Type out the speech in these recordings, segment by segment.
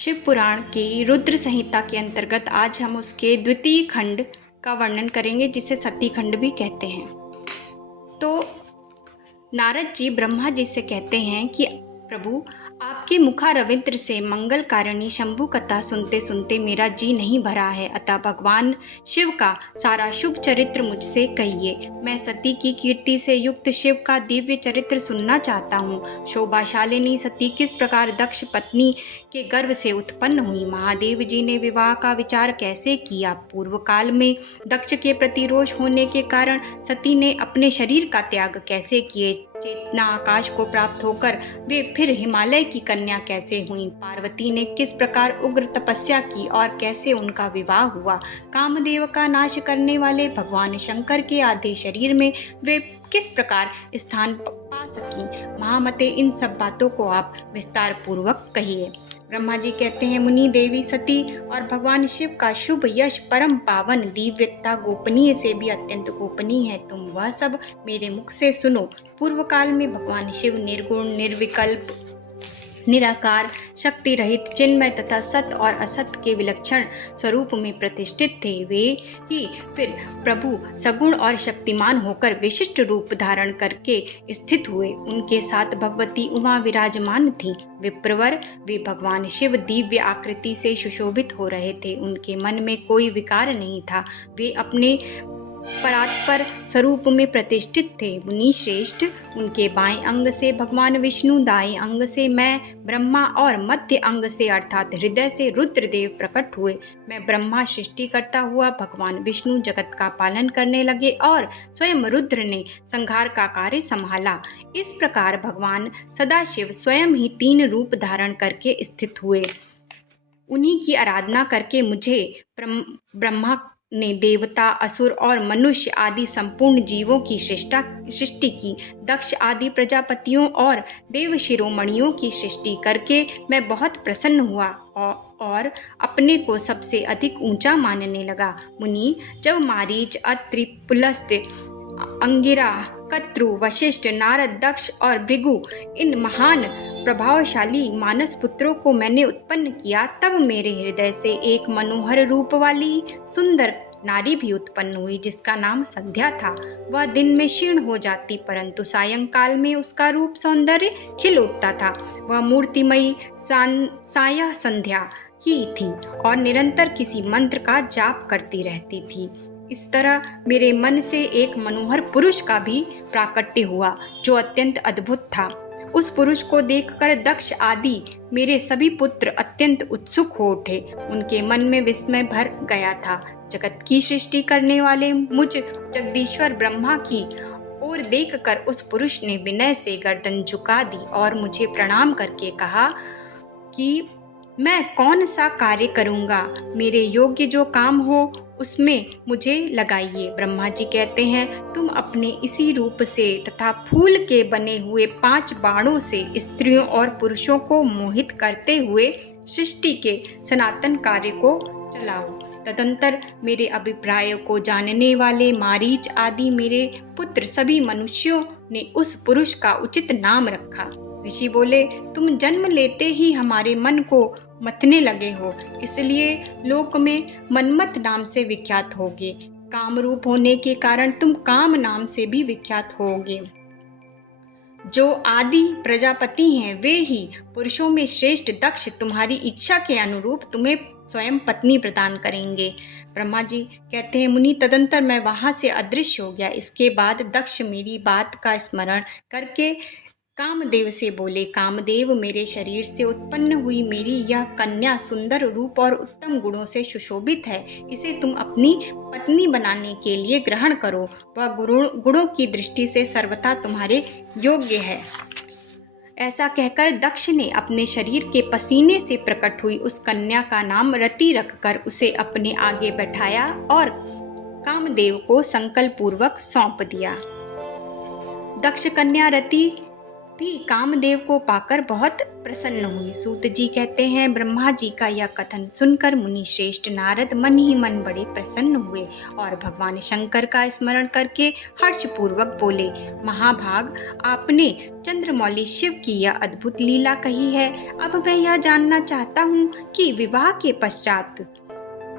शिव पुराण की रुद्र संहिता के अंतर्गत आज हम उसके द्वितीय खंड का वर्णन करेंगे, जिसे सती खंड भी कहते हैं। तो नारद जी ब्रह्मा जी से कहते हैं कि प्रभु, आपके मुखारविंद से मंगल कारिणी शंभु कथा सुनते सुनते मेरा जी नहीं भरा है, अतः भगवान शिव का सारा शुभ चरित्र मुझसे कहिए। मैं सती की कीर्ति से युक्त शिव का दिव्य चरित्र सुनना चाहता हूँ। शोभाशालिनी सती किस प्रकार दक्ष पत्नी के गर्भ से उत्पन्न हुई, महादेव जी ने विवाह का विचार कैसे किया, पूर्व काल में दक्ष के प्रति रोष होने के कारण सती ने अपने शरीर का त्याग कैसे किए, चेतना आकाश को प्राप्त होकर वे फिर हिमालय की कन्या कैसे हुई, पार्वती ने किस प्रकार उग्र तपस्या की और कैसे उनका विवाह हुआ, कामदेव का नाश करने वाले भगवान शंकर के आधे शरीर में वे किस प्रकार स्थान पा सकी। महामते, इन सब बातों को आप विस्तार पूर्वक कहिए। ब्रह्मा जी कहते हैं, मुनि देवी सती और भगवान शिव का शुभ यश परम पावन, दिव्यता गोपनीय से भी अत्यंत गोपनीय है, तुम वह सब मेरे मुख से सुनो। पूर्व काल में भगवान शिव निर्गुण, निर्विकल्प, निराकार, शक्ति रहित, चिन्मय तथा सत और असत के विलक्षण स्वरूप में प्रतिष्ठित थे। वे ही फिर प्रभु सगुण और शक्तिमान होकर विशिष्ट रूप धारण करके स्थित हुए। उनके साथ भगवती उमा विराजमान थी। विप्रवर वे भगवान शिव दिव्य आकृति से सुशोभित हो रहे थे। उनके मन में कोई विकार नहीं था। वे अपने परात्पर स्वरूप में प्रतिष्ठित थे। मुनि श्रेष्ठ, उनके बाएं अंग से भगवान विष्णु, दाएं अंग से मैं ब्रह्मा और मध्य अंग से अर्थात हृदय से रुद्रदेव प्रकट हुए। मैं ब्रह्मा सृष्टि करता हुआ, भगवान विष्णु जगत का पालन करने लगे और स्वयं रुद्र ने संहार का कार्य संभाला। इस प्रकार भगवान सदाशिव स्वयं ही तीन रूप धारण करके स्थित हुए। उन्हीं की आराधना करके मुझे ब्रह्मा ने देवता, असुर और मनुष्य आदि संपूर्ण जीवों की सृष्टि की। दक्ष आदि प्रजापतियों और देव शिरोमणियों की सृष्टि करके मैं बहुत प्रसन्न हुआ और अपने को सबसे अधिक ऊंचा मानने लगा। मुनि, जब मारीच, अत्रि, पुलस्त्य, अंगिरा, कत्रु, वशिष्ठ, नारद, दक्ष और भृगु, इन महान प्रभावशाली मानस पुत्रों को मैंने उत्पन्न किया, तब मेरे हृदय से एक मनोहर रूप वाली सुंदर नारी भी उत्पन्न हुई, जिसका नाम संध्या था। वह दिन में क्षीण हो जाती, परंतु सायंकाल में उसका रूप सौंदर्य खिल उठता था। वह मूर्तिमयी साया संध्या ही थी और निरंतर किसी मंत्र का जाप करती रहती थी। इस तरह मेरे मन से एक मनोहर पुरुष का भी प्राकट्य हुआ, जो अत्यंत अद्भुत था। उस पुरुष को देखकर दक्ष आदि मेरे सभी पुत्र अत्यंत उत्सुक हो उठे। उनके मन में विस्मय भर गया था। जगत की सृष्टि करने वाले मुझ जगदीश्वर ब्रह्मा की ओर देखकर उस पुरुष ने विनय से गर्दन झुका दी और मुझे प्रणाम करके कहा कि मैं कौन सा कार्य करूँगा, मेरे योग्य जो काम हो उसमें मुझे लगाइए। ब्रह्मा जी कहते हैं, तुम अपने इसी रूप से तथा फूल के बने हुए 5 बाणों से स्त्रियों और पुरुषों को मोहित करते हुए सृष्टि के सनातन कार्य को चलाओ। तदंतर मेरे अभिप्राय को जानने वाले मारीच आदि मेरे पुत्र सभी मनुष्यों ने उस पुरुष का उचित नाम रखा। ऋषि बोले, तुम जन्म लेते ही हमारे मन को मथने लगे हो, इसलिए लोक में मनमथ नाम से विख्यात होगे। काम रूप होने के कारण तुम काम नाम से भी विख्यात होगे। जो आदि प्रजापति हैं, वे ही पुरुषों में श्रेष्ठ दक्ष तुम्हारी इच्छा के अनुरूप तुम्हें स्वयं पत्नी प्रदान करेंगे। ब्रह्मा जी कहते हैं, मुनि, तदंतर मैं वहाँ से अदृश्य हो गया। इसके बाद दक्ष मेरी बात का स्मरण करके कामदेव से बोले, कामदेव, मेरे शरीर से उत्पन्न हुई मेरी यह कन्या सुंदर रूप और उत्तम गुणों से सुशोभित है। इसे तुम अपनी पत्नी बनाने के लिए ग्रहण करो। वह गुणों की दृष्टि से सर्वथा तुम्हारे योग्य है। ऐसा कहकर दक्ष ने अपने शरीर के पसीने से प्रकट हुई उस कन्या का नाम रति रखकर उसे अपने आगे बैठाया और कामदेव को संकल्प पूर्वक सौंप दिया। दक्ष कन्या रति भी कामदेव को पाकर बहुत प्रसन्न हुई। सूत जी कहते हैं, ब्रह्मा जी का यह कथन सुनकर मुनि श्रेष्ठ नारद मन ही मन बड़े प्रसन्न हुए और भगवान शंकर का स्मरण करके हर्षपूर्वक बोले, महाभाग, आपने चंद्रमौली शिव की यह अद्भुत लीला कही है। अब मैं यह जानना चाहता हूँ कि विवाह के पश्चात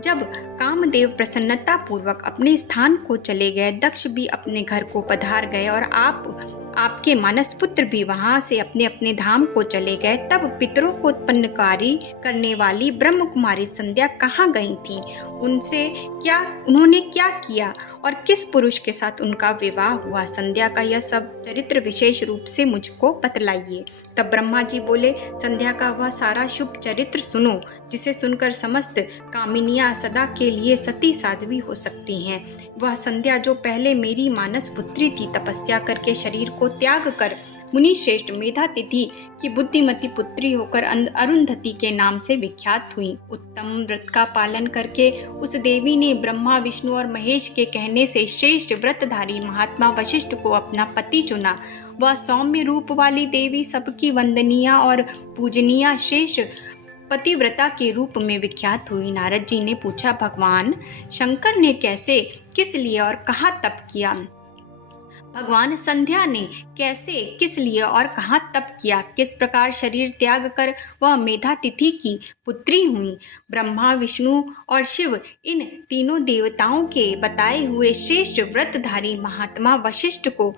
जब कामदेव प्रसन्नता पूर्वक अपने स्थान को चले गए, दक्ष भी अपने घर को पधार गए और आपके मानस पुत्र भी वहां से अपने अपने धाम को चले गए, तब पितरों को उत्पन्नकारी करने वाली ब्रह्म कुमारी संध्या कहाँ गई थी? उन्होंने क्या किया और किस पुरुष के साथ उनका विवाह हुआ? संध्या का यह सब चरित्र विशेष रूप से मुझको बतलाइए। तब ब्रह्मा जी बोले, संध्या का वह सारा शुभ चरित्र सुनो, जिसे सुनकर समस्त कामिनियां सदा के लिए सती साध्वी हो सकती हैं। वह संध्या जो पहले मेरी मानस पुत्री थी, तपस्या करके शरीर को त्याग कर मुनि श्रेष्ठ मेधातिथि की बुद्धिमती पुत्री होकर अरुंधति के नाम से विख्यात हुई। उत्तम व्रत का पालन करके उस देवी ने ब्रह्मा, विष्णु और महेश के कहने से श्रेष्ठ व्रतधारी महात्मा वशिष्ठ को अपना पति चुना। वह सौम्य रूप वाली देवी सबकी वंदनीय और पूजनीय श्रेष्ठ पतिव्रता के रूप में विख्यात हुई। नारद जी ने पूछा, भगवान शंकर ने कैसे, किस लिए और कहाँ तप किया? भगवान संध्या ने कैसे, किस लिए और कहाँ तप किया? किस प्रकार शरीर त्याग कर वह मेधातिथि की पुत्री हुई? ब्रह्मा, विष्णु और शिव, इन तीनों देवताओं के बताए हुए श्रेष्ठ व्रतधारी महात्मा वशिष्ठ को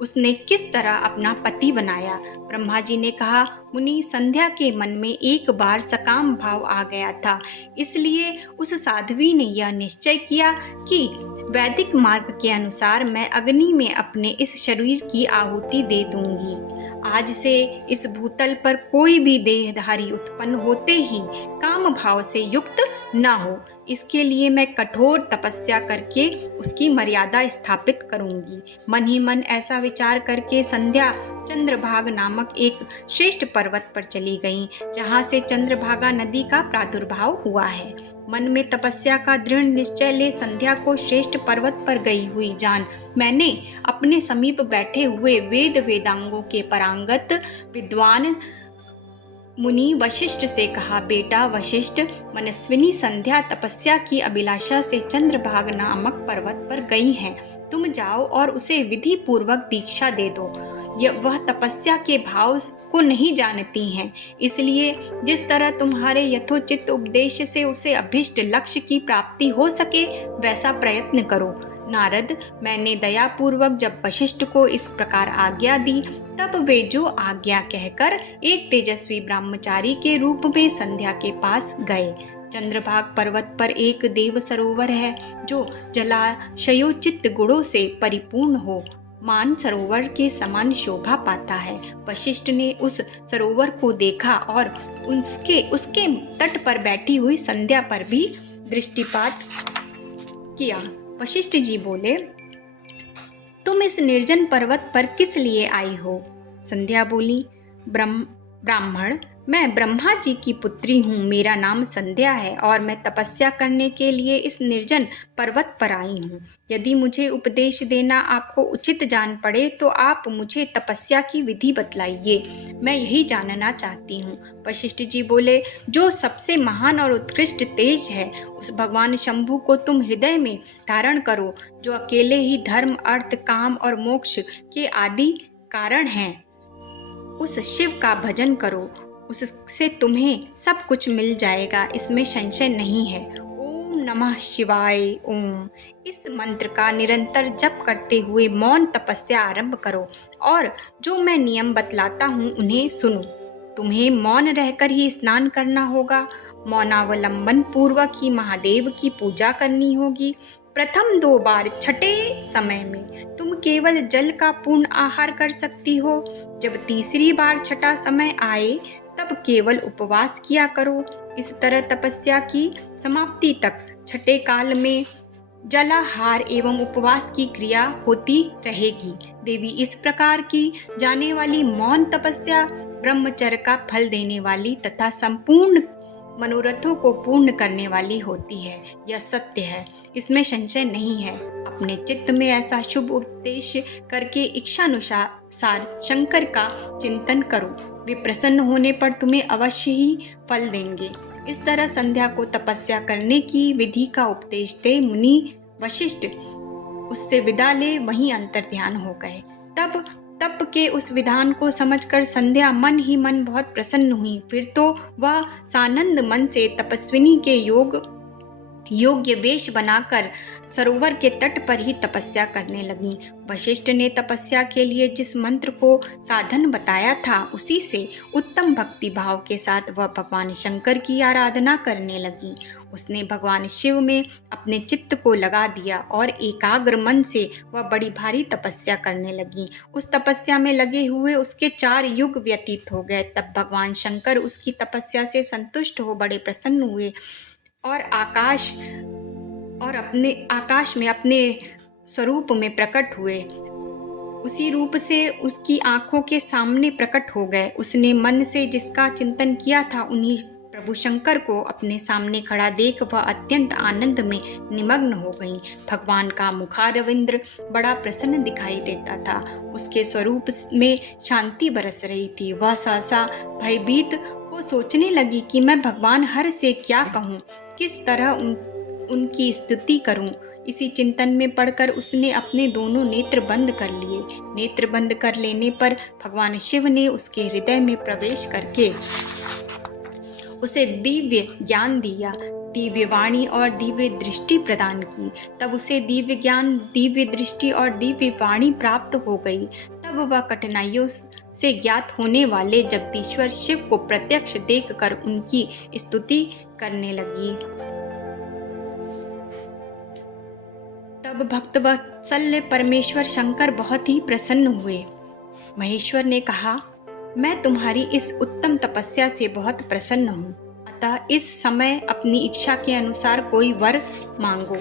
उसने किस तरह अपना पति बनाया? ब्रह्मा जी ने कहा, मुनि, संध्या के मन में एक बार सकाम भाव आ गया था, इसलिए उस साध्वी ने यह निश्चय किया कि वैदिक मार्ग के अनुसार मैं अग्नि में अपने इस शरीर की आहुति दे दूंगी। आज से इस भूतल पर कोई भी देहधारी उत्पन्न होते ही काम भाव से युक्त न हो, इसके लिए मैं कठोर तपस्या करके उसकी मर्यादा स्थापित करूंगी। मन ही मन ऐसा विचार करके संध्या चंद्रभागा नामक एक श्रेष्ठ पर्वत पर चली गई, जहाँ से चंद्रभागा नदी का प्रादुर्भाव हुआ है। मन में तपस्या का दृढ़ निश्चय ले संध्या को श्रेष्ठ पर्वत पर गई हुई जान मैंने अपने समीप बैठे हुए वेदांगों के पारंगत विद्वान मुनि वशिष्ठ से कहा, बेटा वशिष्ठ, मनस्विनी संध्या तपस्या की अभिलाषा से चंद्रभाग नामक पर्वत पर गई हैं। तुम जाओ और उसे विधि पूर्वक दीक्षा दे दो। वह तपस्या के भाव को नहीं जानती हैं, इसलिए जिस तरह तुम्हारे यथोचित उपदेश से उसे अभिष्ट लक्ष्य की प्राप्ति हो सके, वैसा प्रयत्न करो। नारद, मैंने दयापूर्वक जब वशिष्ठ को इस प्रकार आज्ञा दी, तब वे जो आज्ञा कहकर एक तेजस्वी ब्रह्मचारी के रूप में संध्या के पास गए। चंद्रभाग पर्वत पर एक देव सरोवर है, जो जलाशयोचित गुणों से परिपूर्ण हो मान सरोवर के समान शोभा पाता है। वशिष्ठ ने उस सरोवर को देखा और उसके तट पर बैठी हुई संध्या पर भी दृष्टिपात किया। वशिष्ठ जी बोले, तुम इस निर्जन पर्वत पर किस लिए आई हो? संध्या बोली, ब्राह्मण, मैं ब्रह्मा जी की पुत्री हूँ, मेरा नाम संध्या है और मैं तपस्या करने के लिए इस निर्जन पर्वत पर आई हूँ। यदि मुझे उपदेश देना आपको उचित जान पड़े तो आप मुझे तपस्या की विधि बतलाइए, मैं यही जानना चाहती हूँ। वशिष्ठ जी बोले, जो सबसे महान और उत्कृष्ट तेज है, उस भगवान शंभु को तुम हृदय में धारण करो, जो अकेले ही धर्म, अर्थ, काम और मोक्ष के आदि कारण हैं। उस शिव का भजन करो, उससे तुम्हें सब कुछ मिल जाएगा, इसमें संशय नहीं है। ओम नमः शिवाय ओम, इस मंत्र का निरंतर जप करते हुए मौन तपस्या आरंभ करो और जो मैं नियम बतलाता हूँ उन्हें सुनो। तुम्हें मौन रहकर ही स्नान करना होगा, मौनावलंबन पूर्वक ही महादेव की पूजा करनी होगी। प्रथम 2 बार छठे समय में तुम केवल जल का पूर्ण आहार कर सकती हो। जब तीसरी बार छठा समय आए तब केवल उपवास किया करो। इस तरह तपस्या की समाप्ति तक छठे काल में जलाहार एवं उपवास की क्रिया होती रहेगी। देवी, इस प्रकार की जाने वाली मौन तपस्या ब्रह्मचर्य का फल देने वाली तथा संपूर्ण मनोरथों को पूर्ण करने वाली होती है। यह सत्य है, इसमें संशय नहीं है। अपने चित्त में ऐसा शुभ उद्देश्य करके इच्छानुसार शंकर का चिंतन करो, वे प्रसन्न होने पर तुम्हें अवश्य ही फल देंगे। इस तरह संध्या को तपस्या करने की विधि का उपदेश दे मुनि वशिष्ठ उससे विदा ले वहीं अंतर ध्यान हो गए। तप के उस विधान को समझकर संध्या मन ही मन बहुत प्रसन्न हुई। फिर तो वह सानंद मन से तपस्विनी के योग्य वेश बनाकर सरोवर के तट पर ही तपस्या करने लगी। वशिष्ठ ने तपस्या के लिए जिस मंत्र को साधन बताया था, उसी से उत्तम भक्ति भाव के साथ वह भगवान शंकर की आराधना करने लगी। उसने भगवान शिव में अपने चित्त को लगा दिया और एकाग्र मन से वह बड़ी भारी तपस्या करने लगी। उस तपस्या में लगे हुए उसके 4 युग व्यतीत हो गए। तब भगवान शंकर उसकी तपस्या से संतुष्ट हो बड़े प्रसन्न हुए और आकाश में अपने स्वरूप में प्रकट हुए। उसी रूप से उसकी आंखों के सामने प्रकट हो गए। उसने मन से जिसका चिंतन किया था, उन्हीं प्रभु शंकर को अपने सामने खड़ा देख वह अत्यंत आनंद में निमग्न हो गई। भगवान का मुखारविंद बड़ा प्रसन्न दिखाई देता था। उसके स्वरूप में शांति बरस रही थी। वह सहसा भयभीत हो सोचने लगी कि मैं भगवान हर से क्या कहूँ, किस तरह उनकी स्तुति करूं। इसी चिंतन में पड़कर उसने अपने दोनों नेत्र बंद कर लिए। नेत्र बंद कर लेने पर भगवान शिव ने उसके हृदय में प्रवेश करके उसे दिव्य ज्ञान दिया, दिव्य वाणी और दिव्य दृष्टि प्रदान की। तब उसे दिव्य ज्ञान, दिव्य दृष्टि और दिव्य वाणी प्राप्त हो गई। तब वह कठिनाइयों से ज्ञात होने वाले जगदीश्वर शिव को प्रत्यक्ष देखकर उनकी स्तुति करने लगी। तब भक्तवत्सल परमेश्वर शंकर बहुत ही प्रसन्न हुए। महेश्वर ने कहा, मैं तुम्हारी इस उत्तम तपस्या से बहुत प्रसन्न हूँ, अतः इस समय अपनी इच्छा के अनुसार कोई वर मांगो।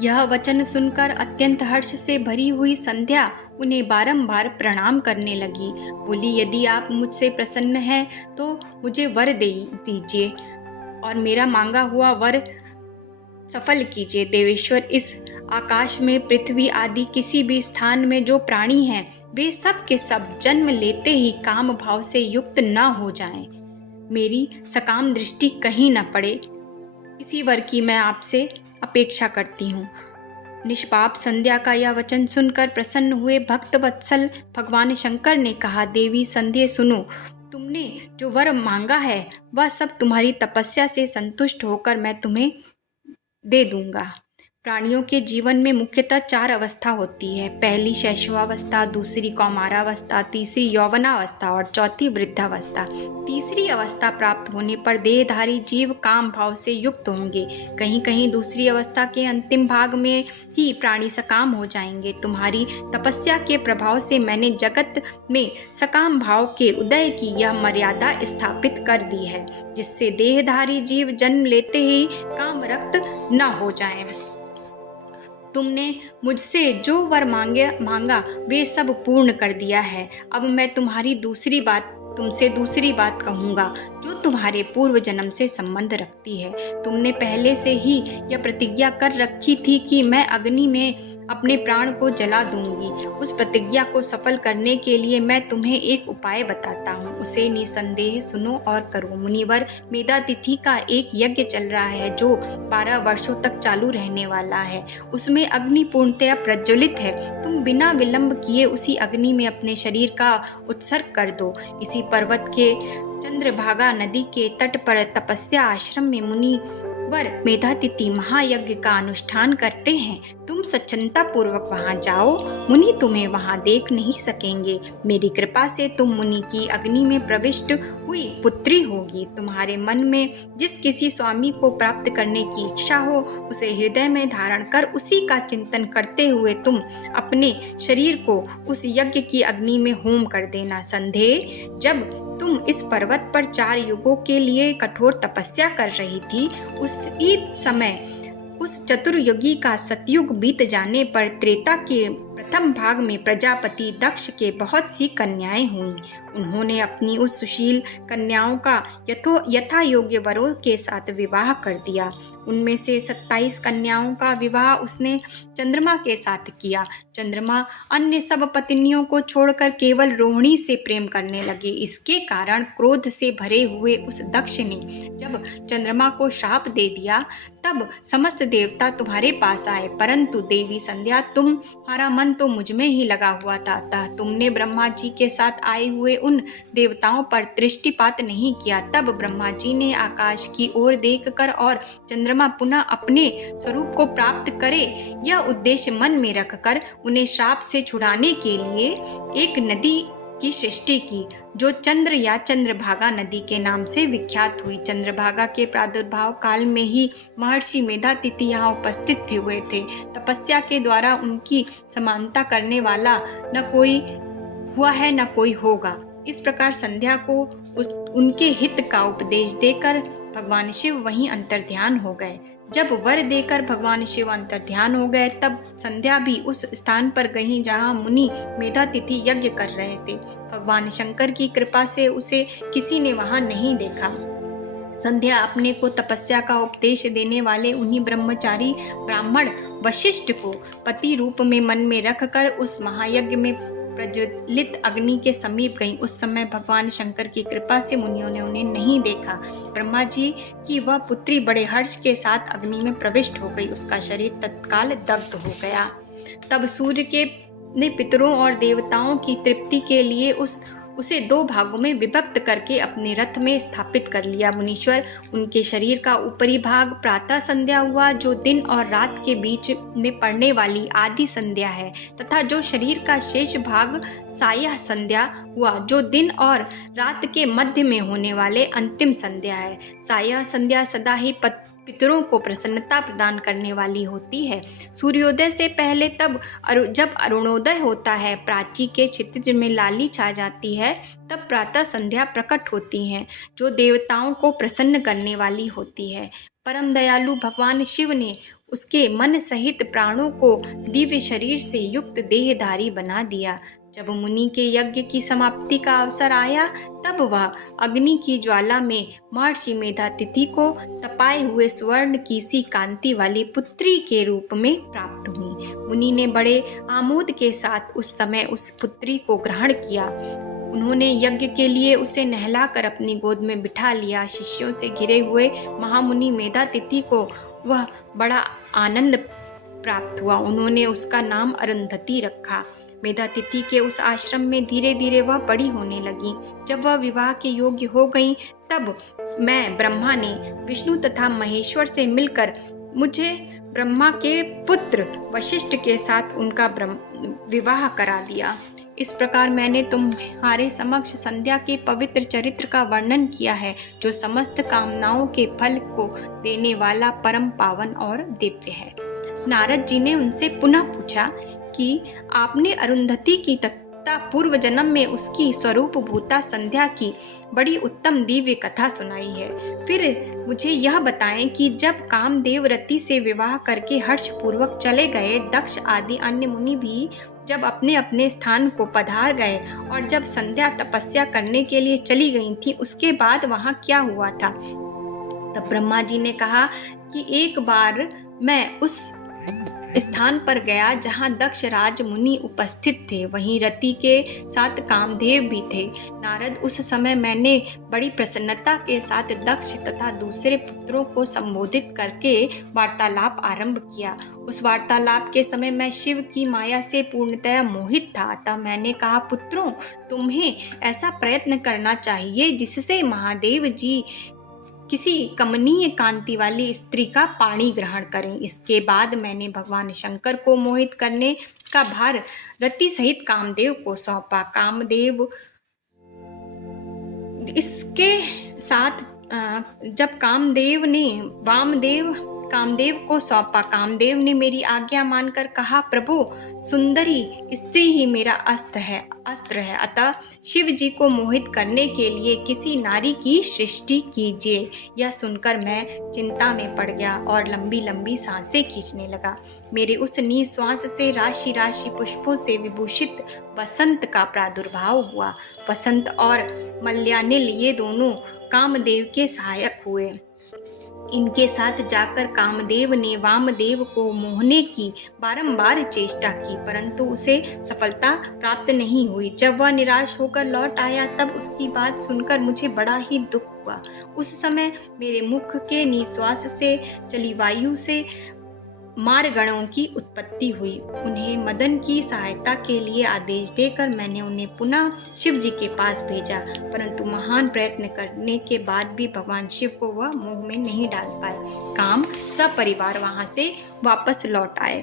यह वचन सुनकर अत्यंत हर्ष से भरी हुई संध्या उन्हें बारंबार प्रणाम करने लगी। बोली, यदि आप मुझसे प्रसन्न हैं तो मुझे वर दे दीजिए और मेरा मांगा हुआ वर सफल कीजिए। देवेश्वर, इस आकाश में पृथ्वी आदि किसी भी स्थान में जो प्राणी हैं, वे सब के सब जन्म लेते ही काम भाव से युक्त न हो जाएं। मेरी सकाम दृष्टि कहीं न पड़े, इसी वर की मैं आपसे अपेक्षा करती हूँ। निष्पाप संध्या का यह वचन सुनकर प्रसन्न हुए भक्त वत्सल भगवान शंकर ने कहा, देवी संध्या सुनो, तुमने जो वर मांगा है वह सब तुम्हारी तपस्या से संतुष्ट होकर मैं तुम्हें दे दूंगा। प्राणियों के जीवन में मुख्यतः 4 अवस्था होती है। पहली शैशवावस्था, दूसरी कौमारावस्था, तीसरी यौवनावस्था और चौथी वृद्धावस्था। तीसरी अवस्था प्राप्त होने पर देहधारी जीव काम भाव से युक्त होंगे। कहीं कहीं दूसरी अवस्था के अंतिम भाग में ही प्राणी सकाम हो जाएंगे। तुम्हारी तपस्या के प्रभाव से मैंने जगत में सकाम भाव के उदय की यह मर्यादा स्थापित कर दी है, जिससे देहधारी जीव जन्म लेते ही कामरक्त न हो जाएं। तुमने मुझसे जो वर मांगा वे सब पूर्ण कर दिया है। अब मैं तुमसे दूसरी बात कहूँगा जो तुम्हारे पूर्व जन्म से संबंध रखती है। तुमने पहले से ही यह प्रतिज्ञा कर रखी थी कि मैं अग्नि में अपने प्राण को जला दूंगी। उस प्रतिज्ञा को सफल करने के लिए मैं तुम्हें एक उपाय बताता हूँ, उसे निसंदेह सुनो और करो। मुनिवर, मेधा तिथि का एक यज्ञ चल रहा है जो 12 वर्षों तक चालू रहने वाला है। उसमें अग्नि पूर्णतया प्रज्वलित है। तुम बिना विलंब किए उसी अग्नि में अपने शरीर का उत्सर्ग कर दो। इसी पर्वत के चंद्रभागा नदी के तट पर तपस्या आश्रम में मुनिवर मेधातिथि महायज्ञ का अनुष्ठान करते हैं। तुम स्वच्छंदता पूर्वक वहां जाओ, मुनि तुम्हें वहां देख नहीं सकेंगे। मेरी कृपा से तुम मुनि की अग्नि में प्रविष्ट हुई पुत्री होगी। तुम्हारे मन में जिस किसी स्वामी को प्राप्त करने की इच्छा हो, उसे हृदय में धारण कर उसी का चिंतन करते हुए तुम अपने शरीर को उस यज्ञ की अग्नि में होम कर देना। संदेह, जब तुम इस पर्वत पर 4 युगों के लिए कठोर तपस्या कर रही थी, उसी समय उस चतुर्युगी का सतयुग बीत जाने पर त्रेता के प्रथम भाग में प्रजापति दक्ष के बहुत सी कन्याएं हुईं। उन्होंने अपनी उस सुशील कन्याओं का यथा योग्य वरों के साथ विवाह कर दिया। उनमें से 27 कन्याओं का विवाह उसने चंद्रमा के साथ किया। चंद्रमा अन्य सब पत्नियों को छोड़कर केवल रोहिणी से प्रेम करने लगे। इसके कारण क्रोध से भरे हुए उस दक्ष ने जब चंद्रमा को शाप दे दिया, तब समस्त देवता तुम्हारे पास आए, परंतु देवी संध्या तुम्हारा मन तो मुझ में ही लगा हुआ था, अतः तुमने ब्रह्मा जी के साथ आए हुए उन देवताओं पर दृष्टिपात नहीं किया। तब ब्रह्मा जी ने आकाश की ओर देखकर और चंद्रमा पुनः अपने स्वरूप को प्राप्त करे यह उद्देश्य मन में रखकर उन्हें श्राप से छुड़ाने के लिए एक नदी की सृष्टि की, जो चंद्र या चंद्रभागा नदी के नाम से विख्यात हुई। चंद्रभागा के प्रादुर्भाव काल में ही महर्षि मेधातिथि यहाँ उपस्थित हुए थे। तपस्या के द्वारा उनकी समानता करने वाला न कोई हुआ है न कोई होगा। इस प्रकार संध्या को उनके हित का उपदेश देकर भगवान शिव वहीं अंतर्ध्यान हो गए। जब वर देकर भगवान शिव अंतर्ध्यान हो गए, तब संध्या भी उस स्थान पर गई जहाँ मुनि मेधातिथि यज्ञ कर रहे थे। भगवान शंकर की कृपा से उसे किसी ने वहां नहीं देखा। संध्या अपने को तपस्या का उपदेश देने वाले उन्हीं ब्रह्मचारी ब्राह्मण वशिष्ठ को पति रूप में मन में रखकर उस महायज्ञ में प्रज्वलित अग्नि के समीप गई। उस समय भगवान शंकर की कृपा से मुनियों ने उन्हें नहीं देखा। ब्रह्मा जी की वह पुत्री बड़े हर्ष के साथ अग्नि में प्रविष्ट हो गई। उसका शरीर तत्काल दग्ध हो गया। तब सूर्य ने पितरों और देवताओं की तृप्ति के लिए उसे 2 भागों में विभक्त करके अपने रथ में स्थापित कर लिया। मुनीश्वर, उनके शरीर का ऊपरी भाग प्रातः संध्या हुआ, जो दिन और रात के बीच में पड़ने वाली आदि संध्या है, तथा जो शरीर का शेष भाग सायं संध्या हुआ, जो दिन और रात के मध्य में होने वाले अंतिम संध्या है। सायं संध्या सदा ही पितरों को प्रसन्नता प्रदान करने वाली होती है। सूर्योदय से पहले जब अरुणोदय होता है, प्राची के क्षितिज में लाली छा जाती है, तब प्रातः संध्या प्रकट होती है, जो देवताओं को प्रसन्न करने वाली होती है। परम दयालु भगवान शिव ने उसके मन सहित प्राणों को दिव्य शरीर से युक्त देहधारी बना दिया। जब मुनि के यज्ञ की समाप्ति का अवसर आया, तब वह अग्नि की ज्वाला में महर्षि मेधातिथि को तपाए हुए स्वर्ण की सी कांति वाली पुत्री के रूप में प्राप्त हुई। मुनि ने बड़े आमोद के साथ उस समय उस पुत्री को ग्रहण किया। उन्होंने यज्ञ के लिए उसे नहलाकर अपनी गोद में बिठा लिया। शिष्यों से घिरे हुए महामुनि मेधातिथि को वह बड़ा आनंद प्राप्त हुआ। उन्होंने उसका नाम अरुंधति रखा। मेधातिथि के उस आश्रम में धीरे धीरे वह बड़ी होने लगी। जब वह विवाह के योग्य हो गई, तब मैं ब्रह्मा ने विष्णु तथा महेश्वर से मिलकर मुझे ब्रह्मा के पुत्र वशिष्ठ के साथ उनका विवाह करा दिया। इस प्रकार मैंने तुम्हारे समक्ष संध्या के पवित्र चरित्र का वर्णन किया है, जो समस्त कामनाओं के फल को देने वाला परम पावन और दिव्य है। नारद जी ने उनसे पुनः पूछा कि आपने अरुंधति की तथा पूर्व जन्म में उसकी स्वरूप भूता संध्या की बड़ी उत्तम दिव्य कथा सुनाई है। फिर मुझे यह बताएं कि जब कामदेव रति से विवाह करके हर्ष पूर्वक चले गए, दक्ष आदि अन्य मुनि भी जब अपने अपने स्थान को पधार गए और जब संध्या तपस्या करने के लिए चली गई थी, उसके बाद वहाँ क्या हुआ था। तब ब्रह्मा जी ने कहा कि एक बार मैं उस स्थान पर गया जहाँ दक्ष राज मुनि उपस्थित थे। वहीं रति के साथ कामदेव भी थे। नारद, उस समय मैंने बड़ी प्रसन्नता के साथ दक्ष तथा दूसरे पुत्रों को संबोधित करके वार्तालाप आरंभ किया। उस वार्तालाप के समय मैं शिव की माया से पूर्णतया मोहित था। अतः मैंने कहा, पुत्रों, तुम्हें ऐसा प्रयत्न करना चाहिए जिससे महादेव जी किसी कमनीय कांति वाली स्त्री का पाणी ग्रहण करें। इसके बाद मैंने भगवान शंकर को मोहित करने का भार रति सहित कामदेव को सौंपा। कामदेव इसके साथ जब कामदेव ने वामदेव कामदेव को सौंपा। कामदेव ने मेरी आज्ञा मानकर कहा, प्रभु, सुंदरी स्त्री ही मेरा अस्त्र है, अतः शिव जी को मोहित करने के लिए किसी नारी की सृष्टि कीजिए। यह सुनकर मैं चिंता में पड़ गया और लंबी लंबी सांसें खींचने लगा। मेरे उस निश्वास से राशि राशि पुष्पों से विभूषित वसंत का प्रादुर्भाव हुआ। वसंत और मल्यानिल ये दोनों कामदेव के सहायक हुए। इनके साथ जाकर कामदेव ने वामदेव को मोहने की बारंबार चेष्टा की, परंतु उसे सफलता प्राप्त नहीं हुई। जब वह निराश होकर लौट आया तब उसकी बात सुनकर मुझे बड़ा ही दुख हुआ। उस समय मेरे मुख के निश्वास से चली वायु से मारगणों की उत्पत्ति हुई। उन्हें मदन की सहायता के लिए आदेश देकर मैंने उन्हें पुनः शिव जी के पास भेजा, परंतु महान प्रयत्न करने के बाद भी भगवान शिव को वह मोह में नहीं डाल पाए। काम सपरिवार वहां से वापस लौट आए।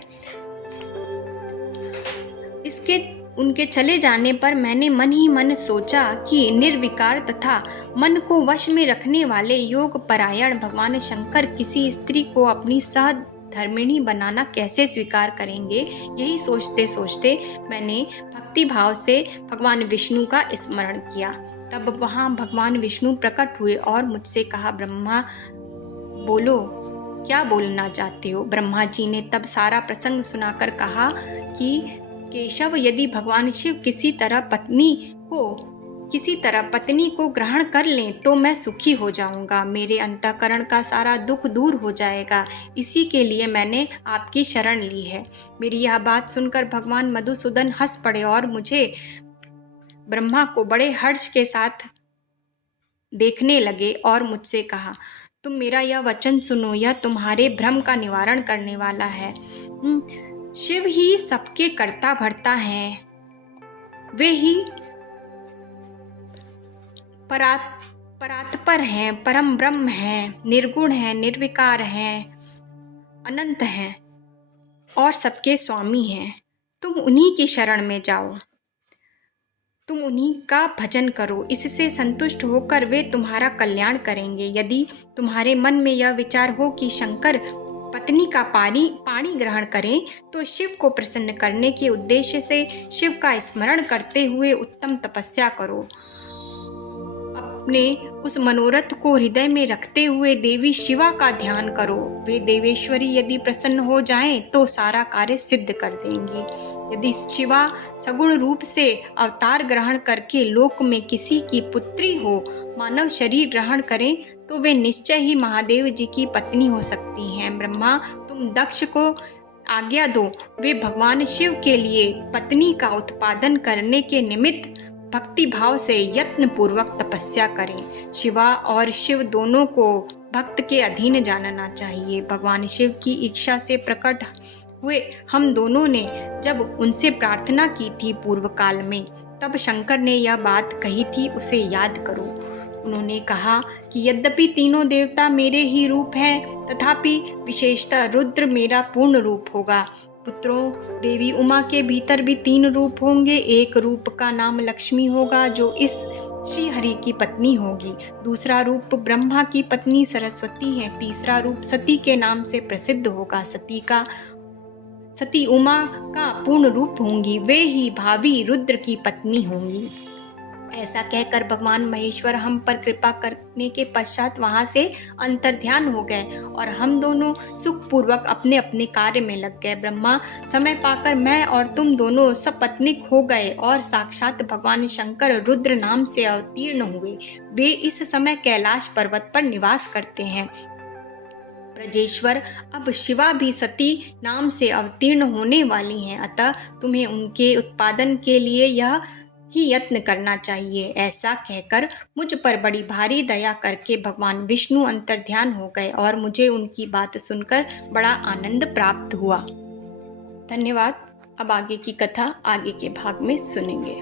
उनके चले जाने पर मैंने मन ही मन सोचा कि निर्विकार तथा मन को वश में रखने वाले योग परायण भगवान शंकर किसी स्त्री को अपनी धर्मिणी बनाना कैसे स्वीकार करेंगे। यही सोचते सोचते मैंने भक्ति भाव से भगवान विष्णु का स्मरण किया। तब वहाँ भगवान विष्णु प्रकट हुए और मुझसे कहा, ब्रह्मा बोलो, क्या बोलना चाहते हो। ब्रह्मा जी ने तब सारा प्रसंग सुनाकर कहा कि केशव, यदि भगवान शिव किसी तरह पत्नी को ग्रहण कर लें तो मैं सुखी हो जाऊंगा, मेरे अंतःकरण का सारा दुख दूर हो जाएगा। इसी के लिए मैंने आपकी शरण ली है। मेरी यह बात सुनकर भगवान मधुसूदन हंस पड़े और मुझे ब्रह्मा को बड़े हर्ष के साथ देखने लगे और मुझसे कहा, तुम मेरा यह वचन सुनो, यह तुम्हारे भ्रम का निवारण करने वाला है। शिव ही सबके कर्ता भर्ता हैं, वे ही परात्पर हैं, परम ब्रह्म हैं, निर्गुण हैं, निर्विकार हैं, अनंत हैं और सबके स्वामी हैं। तुम उन्हीं की शरण में जाओ, तुम उन्हीं का भजन करो, इससे संतुष्ट होकर वे तुम्हारा कल्याण करेंगे। यदि तुम्हारे मन में यह विचार हो कि शंकर पत्नी का पानी ग्रहण करें तो शिव को प्रसन्न करने के उद्देश्य से शिव का स्मरण करते हुए उत्तम तपस्या करो। अपने उस मनोरथ को हृदय में रखते हुए देवी शिवा का ध्यान करो। वे देवेश्वरी यदि प्रसन्न हो जाएं तो सारा कार्य सिद्ध कर देंगी। यदि शिवा सगुण रूप से अवतार ग्रहण करके लोक में किसी की पुत्री हो, मानव शरीर ग्रहण करें तो वे निश्चय ही महादेव जी की पत्नी हो सकती हैं। ब्रह्मा, तुम दक्ष को आज्ञा दो, वे भगवान शिव के लिए पत्नी का उत्पादन करने के निमित्त भक्ति भाव से यत्न पूर्वक तपस्या करें। शिवा और शिव दोनों को भक्त के अधीन जानना चाहिए। भगवान शिव की इच्छा से प्रकट हुए हम दोनों ने जब उनसे प्रार्थना की थी पूर्व काल में, तब शंकर ने यह बात कही थी, उसे याद करो। उन्होंने कहा कि यद्यपि तीनों देवता मेरे ही रूप हैं, तथापि विशेषतः रुद्र मेरा पूर्ण रूप होगा। पुत्रों, देवी उमा के भीतर भी 3 रूप होंगे। एक रूप का नाम लक्ष्मी होगा जो इस श्री हरि की पत्नी होगी। दूसरा रूप ब्रह्मा की पत्नी सरस्वती है। तीसरा रूप सती के नाम से प्रसिद्ध होगा। सती उमा का पूर्ण रूप होंगी, वे ही भावी रुद्र की पत्नी होंगी। ऐसा कहकर भगवान महेश्वर हम पर कृपा करने के पश्चात वहां से अंतर्ध्यान हो गए और हम दोनों सुखपूर्वक अपने अपने कार्य में लग गए। ब्रह्मा समय पाकर मैं और तुम दोनों सपत्नीक हो गए और साक्षात भगवान शंकर रुद्र नाम से अवतीर्ण हुए। वे इस समय कैलाश पर्वत पर निवास करते हैं। ब्रजेश्वर, अब शिवा भी सती नाम से अवतीर्ण होने वाली हैं, अतः तुम्हें उनके उत्पादन के लिए यह ही यत्न करना चाहिए। ऐसा कहकर मुझ पर बड़ी भारी दया करके भगवान विष्णु अंतर्ध्यान हो गए और मुझे उनकी बात सुनकर बड़ा आनंद प्राप्त हुआ। धन्यवाद। अब आगे की कथा आगे के भाग में सुनेंगे।